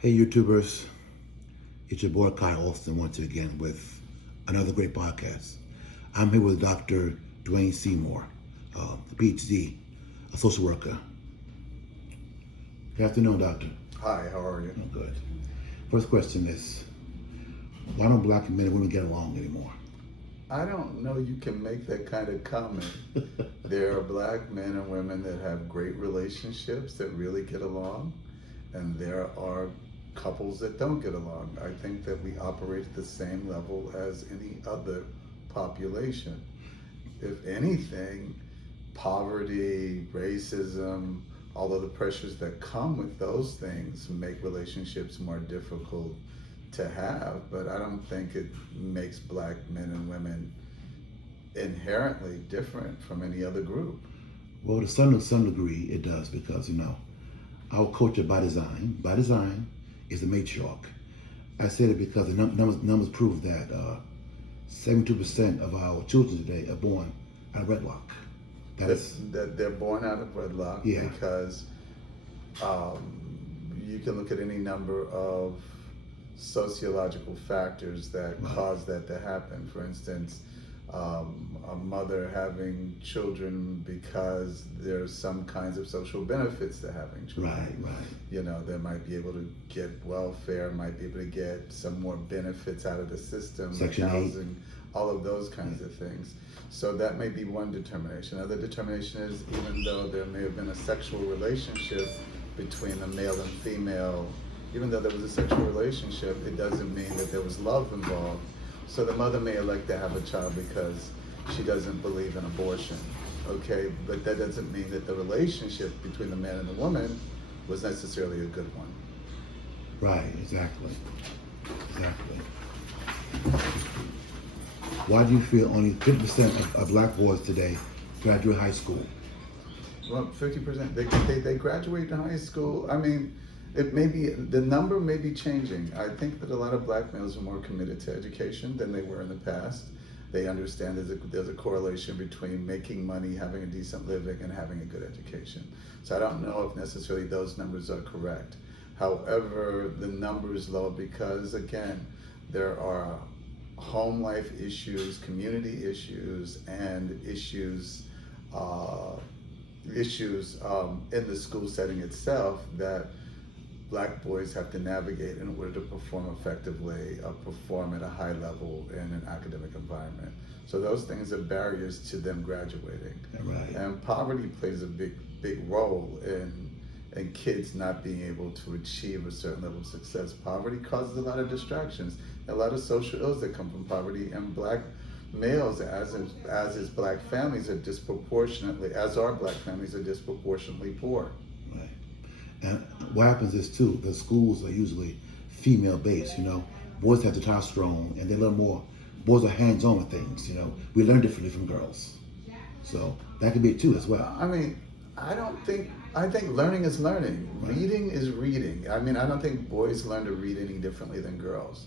Hey YouTubers, it's your boy Kyle Austin once again with another great podcast. I'm here with Dr. Dwayne Seymour, the PhD, a social worker. Good afternoon, Doctor. Hi, how are you? Oh, good. First question is, why don't black men and women get along anymore? I don't know you can make that kind of comment. There are black men and women that have great relationships that really get along, and there are couples that don't get along. I think that we operate at the same level as any other population. If anything, poverty, racism, all of the pressures that come with those things make relationships more difficult to have, but I don't think it makes black men and women inherently different from any other group. Well, to some degree it does because, our culture by design is the matriarch. I said it because the numbers prove that 72% of our children today are born out of wedlock. That they're born out of wedlock, Yeah. because you can look at any number of sociological factors that Right. cause that to happen. For instance, a mother having children because there's some kinds of social benefits to having children. Right. They might be able to get welfare, might be able to get some more benefits out of the system, Section 8. housing, all of those kinds of things. So that may be one determination. Another determination is, even though there may have been a sexual relationship between the male and female, even though there was a sexual relationship, it doesn't mean that there was love involved. So the mother may elect to have a child because she doesn't believe in abortion, okay? But that doesn't mean that the relationship between the man and the woman was necessarily a good one. Right, exactly. Why do you feel only 50% of black boys today graduate high school? Well, 50%, they graduate high school. I mean, it may be, the number may be changing. I think that a lot of black males are more committed to education than they were in the past. They understand there's a correlation between making money, having a decent living, and having a good education. So I don't know if necessarily those numbers are correct. However, the number is low because, again, there are home life issues, community issues, and issues in the school setting itself that black boys have to navigate in order to perform effectively, perform at a high level in an academic environment. So those things are barriers to them graduating. Right. And poverty plays a big role in kids not being able to achieve a certain level of success. Poverty causes a lot of distractions, a lot of social ills that come from poverty, and black males, as is black families, are disproportionately, as are black families, are disproportionately poor. Right. And what happens is too, the schools are usually female based, Boys have testosterone and they're a little more, boys are hands on with things, We learn differently from girls. So that could be it too as well. I mean, I think learning is learning. Right. Reading is reading. I mean, I don't think boys learn to read any differently than girls.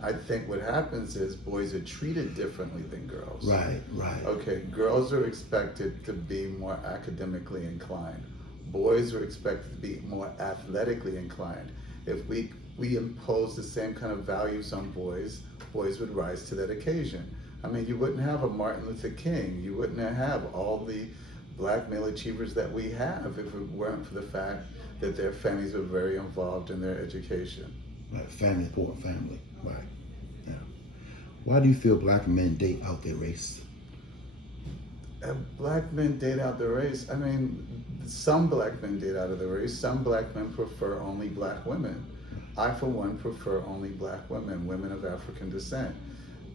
I think what happens is boys are treated differently than girls. Right. Okay, girls are expected to be more academically inclined. Boys are expected to be more athletically inclined. If we impose the same kind of values on boys would rise to that occasion. I mean, you wouldn't have a Martin Luther King. You wouldn't have all the black male achievers that we have if it weren't for the fact that their families were very involved in their education. Right, family, important family. Right. Yeah. Why do you feel black men date out their race? Black men date out the race. I mean, some black men date out of the race. Some black men prefer only black women. I, for one, prefer only black women, women of African descent.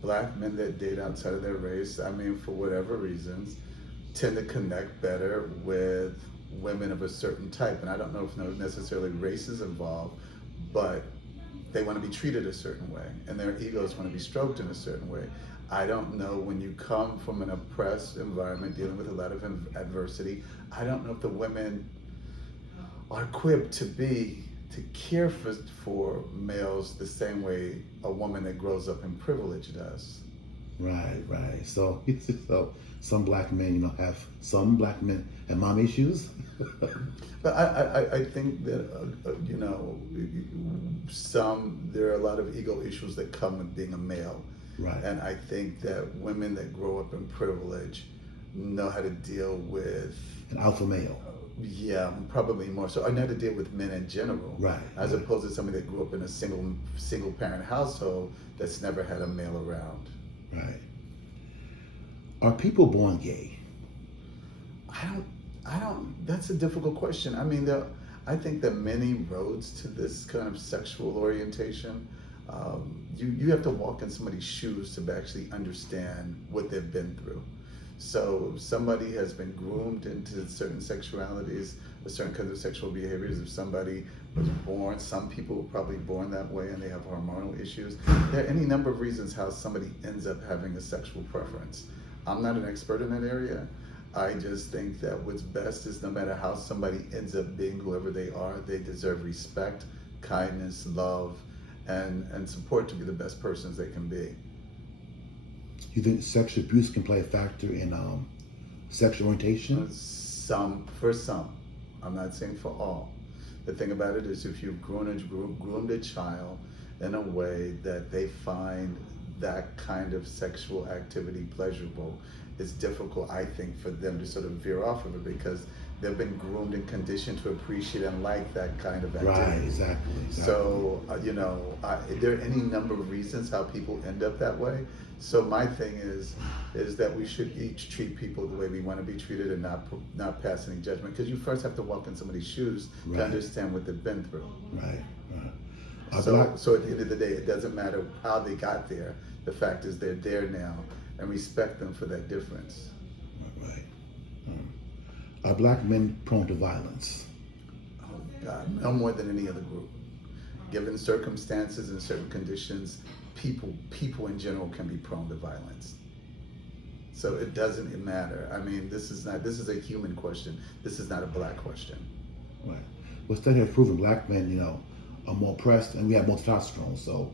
Black men that date outside of their race, I mean, for whatever reasons, tend to connect better with women of a certain type. And I don't know if necessarily race is involved, but they want to be treated a certain way, and their egos want to be stroked in a certain way. I don't know, when you come from an oppressed environment dealing with a lot of adversity, I don't know if the women are equipped to care for males the same way a woman that grows up in privilege does. Right, right. So, so some black men, some black men have mom issues. But I think that, there are a lot of ego issues that come with being a male. Right. And I think that women that grow up in privilege know how to deal with, An alpha male. yeah, probably more so. I know how to deal with men in general. Right. As right. opposed to somebody that grew up in a single parent household that's never had a male around. Right. Are people born gay? That's a difficult question. I mean, I think that many roads to this kind of sexual orientation, you have to walk in somebody's shoes to actually understand what they've been through. So if somebody has been groomed into certain sexualities, a certain kinds of sexual behaviors. If somebody was born, some people were probably born that way and they have hormonal issues. There are any number of reasons how somebody ends up having a sexual preference. I'm not an expert in that area. I just think that what's best is no matter how somebody ends up being whoever they are, they deserve respect, kindness, love, and support to be the best persons they can be. You think sexual abuse can play a factor in sexual orientation? For some. I'm not saying for all. The thing about it is if you've groomed a child in a way that they find that kind of sexual activity pleasurable, it's difficult, I think, for them to sort of veer off of it because they've been groomed and conditioned to appreciate and like that kind of activity. Right, exactly. So, there are any number of reasons how people end up that way. So my thing is that we should each treat people the way we want to be treated and not pass any judgment. Because you first have to walk in somebody's shoes Right. to understand what they've been through. Right, right. So at the end of the day, it doesn't matter how they got there. The fact is they're there now, and respect them for that difference. Right. Are black men prone to violence? Oh God, no more than any other group. Given circumstances and certain conditions, people in general can be prone to violence. So it doesn't matter. I mean, this is a human question. This is not a black question. Right. Well, studies have proven black men, are more oppressed and we have more testosterone. So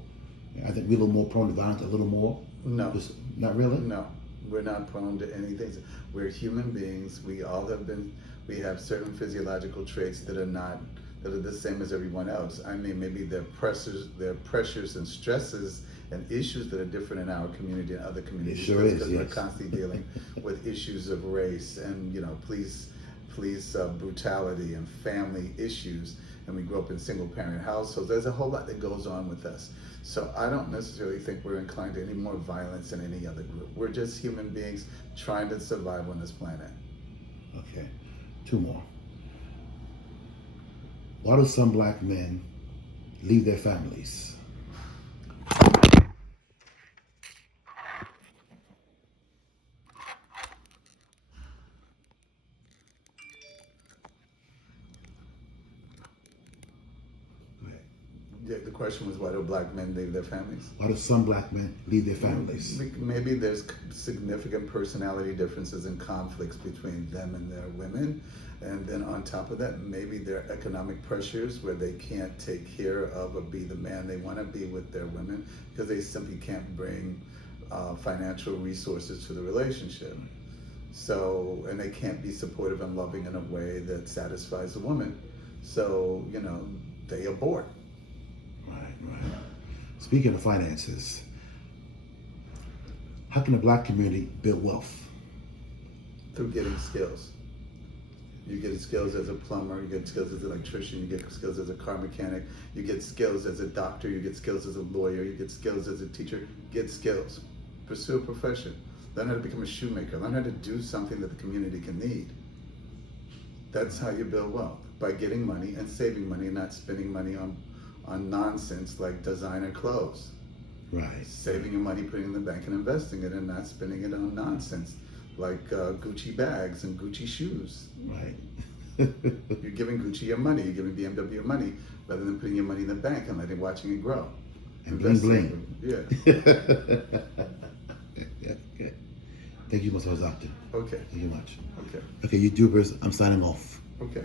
I think we're a little more prone to violence, a little more. No. Just, not really? No. We're not prone to anything. We're human beings. We have certain physiological traits that are the same as everyone else. I mean, maybe there are pressures and stresses and issues that are different in our community and other communities. It sure is, because yes. we're constantly dealing with issues of race and police brutality and family issues, and we grew up in single parent households. There's a whole lot that goes on with us. So I don't necessarily think we're inclined to any more violence than any other group. We're just human beings trying to survive on this planet. Okay. 2 more. Why do some black men leave their families? Go ahead. Yeah, the question was, why do black men leave their families? Why do some black men leave their families? Maybe there's significant personality differences and conflicts between them and their women. And then on top of that, maybe there are economic pressures where they can't take care of or be the man they want to be with their women because they simply can't bring financial resources to the relationship. So, and they can't be supportive and loving in a way that satisfies the woman. So, they abort. Right, right. Speaking of finances, how can the black community build wealth? Through getting skills. You get skills as a plumber, you get skills as an electrician, you get skills as a car mechanic, you get skills as a doctor, you get skills as a lawyer, you get skills as a teacher. Get skills. Pursue a profession. Learn how to become a shoemaker. Learn how to do something that the community can need. That's how you build wealth, by getting money and saving money and not spending money on nonsense like designer clothes. Right. Saving your money, putting it in the bank and investing it and not spending it on nonsense like Gucci bags and Gucci shoes. Right. You're giving Gucci your money, you're giving BMW your money rather than putting your money in the bank and watching it grow. And bling bling. Yeah. Yeah, okay. Thank you, Mr. Doctor. Okay. Thank you much. Okay. Okay, YouTubers, I'm signing off. Okay.